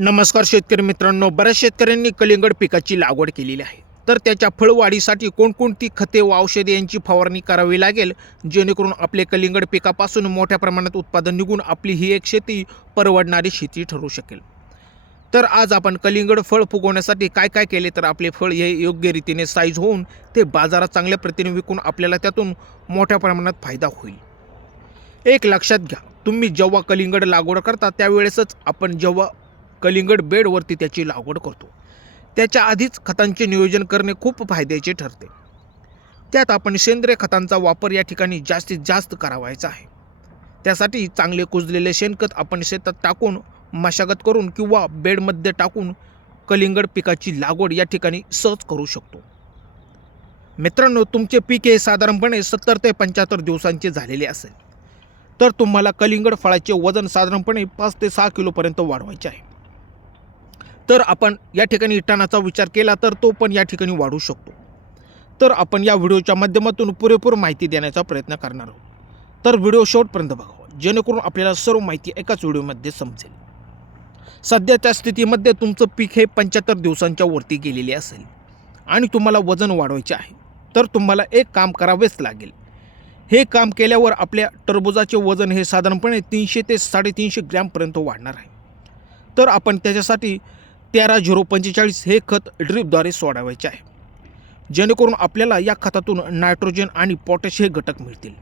नमस्कार शेतकरी मित्रांनो बऱ्याच शेतकऱ्यांनी कलिंगड पिकाची लागवड केलेली आहे. तर त्याच्या फळवाढीसाठी कोणकोणती खते व औषधे यांची फवारणी करावी लागेल? जेणेकरून आपले कलिंगड पिकापासून मोठ्या प्रमाणात उत्पादन निघून आपली ही एक शेती परवडणारी शेती ठरू शकेल. तर आज आपण कलिंगड फळ फुगवण्यासाठी काय काय केले तर आपले फळ हे योग्य रीतीने साईज होऊन ते बाजारात चांगल्या प्रतीने विकून आपल्याला त्यातून मोठ्या प्रमाणात फायदा होईल. एक लक्षात घ्या तुम्ही जेव्हा कलिंगड लागवड करता त्यावेळेसच आपण जेव्हा कलिंगड बेडवरती त्याची लागवड करतो. त्याच्या आधीच खतांचे नियोजन करणे खूप फायद्याचे ठरते. त्यात आपण सेंद्रिय खतांचा वापर या ठिकाणी जास्तीत जास्त करावायचा आहे. त्यासाठी चांगले कुजलेले शेणखत आपण शेतात टाकून मशागत करून किंवा बेडमध्ये टाकून कलिंगड पिकाची लागवड या ठिकाणी सहज करू शकतो. मित्रांनो तुमचे पीक हे साधारणपणे सत्तर ते पंच्याहत्तर दिवसांचे झालेले असेल. तर तुम्हाला कलिंगड फळाचे वजन साधारणपणे पाच ते सहा किलोपर्यंत वाढवायचे आहे. तर आपण या ठिकाणी टनाचा विचार केला तर तो पण या ठिकाणी वाढू शकतो. तर आपण या व्हिडिओच्या माध्यमातून पुरेपूर माहिती देण्याचा प्रयत्न करणार आहोत. तर व्हिडिओ शेवटपर्यंत बघावा जेणेकरून आपल्याला सर्व माहिती एकाच व्हिडिओमध्ये समजेल. सध्याच्या स्थितीमध्ये तुमचं पीक हे पंच्याहत्तर दिवसांच्या वरती गेलेले असेल आणि तुम्हाला वजन वाढवायचे आहे. तर तुम्हाला एक काम करावेच लागेल. हे काम केल्यावर आपल्या टरबुजाचे वजन हे साधारणपणे तीनशे ते साडेतीनशे ग्रॅमपर्यंत वाढणार आहे. तर आपण त्याच्यासाठी तेरा झिरो पंचेचाळीस हे खत ड्रीपद्वारे सोडावायचे आहे. जेणेकरून आपल्याला या खतातून नायट्रोजन आणि पोटॅश हे घटक मिळतील.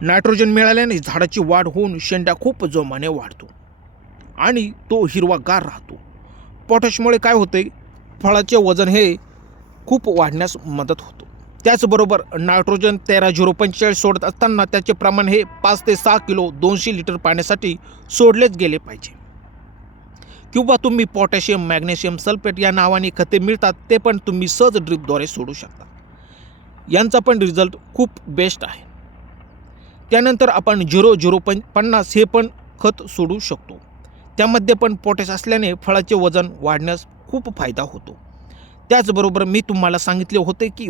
नायट्रोजन मिळाल्याने झाडाची वाढ होऊन शेंडा खूप जोमाने वाढतो आणि तो हिरवागार राहतो. पोटॅशमुळे काय होते? फळाचे वजन हे खूप वाढण्यास मदत होतो. त्याचबरोबर नायट्रोजन तेरा झिरो पंचेचाळीस सोडत असताना त्याचे प्रमाण हे पाच ते सहा किलो दोनशे लिटर पाण्यासाठी सोडलेच गेले पाहिजे. किंवा तुम्ही पोटॅशियम मॅग्नेशियम सल्फेट या नावाने खते मिळतात ते पण तुम्ही सहज ड्रिपद्वारे सोडू शकता. यांचा पण रिझल्ट खूप बेस्ट आहे. त्यानंतर आपण झिरो झिरो पं पन्नास हे पण खत सोडू शकतो. त्यामध्ये पण पोटॅश असल्याने फळाचे वजन वाढण्यास खूप फायदा होतो. त्याचबरोबर मी तुम्हाला सांगितले होते की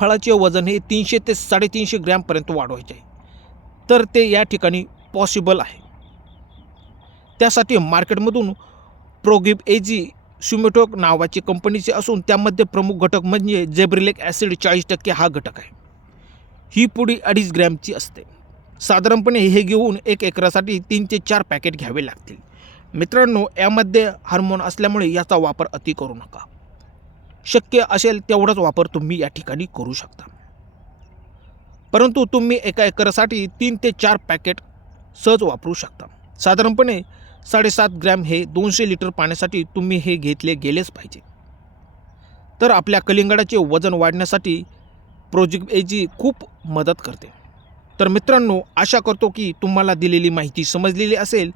फळाचे वजन हे तीनशे ते साडेतीनशे ग्रॅमपर्यंत वाढवायचे आहे. तर ते या ठिकाणी पॉसिबल आहे. त्यासाठी मार्केटमधून प्रोगिब एजी सुमेटोक नावाची कंपनीचे असून त्यामध्ये प्रमुख घटक म्हणजे जेब्रिलिक ॲसिड चाळीस टक्के हा घटक आहे. ही पुडी अडीच ग्रॅमची असते. साधारणपणे हे घेऊन एक एकरासाठी तीन ते चार पॅकेट घ्यावे लागतील. मित्रांनो यामध्ये हार्मोन असल्यामुळे याचा वापर अति करू नका. शक्य असेल तेवढाच वापर तुम्ही या ठिकाणी करू शकता. परंतु तुम्ही एका एकरासाठी तीन ते चार पॅकेट सहज वापरू शकता. साधारणपणे साडेसात ग्रॅम हे दोनशे लिटर पाण्यासाठी तुम्ही हे घेतले गेलेच पाहिजे. तर आपल्या कलिंगडाचे वजन वाढण्यासाठी प्रोजेक्ट एजी खूप मदत करते. तर मित्रांनो आशा करतो की तुम्हाला दिलेली माहिती समजलेली असेल.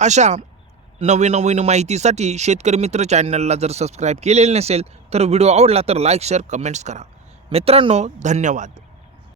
अशा नवीन नवीन माहितीसाठी शेतकरी मित्र चॅनलला जर सबस्क्राईब केलेले नसेल तर व्हिडिओ आवडला तर लाईक शेअर कमेंट्स करा. मित्रांनो धन्यवाद.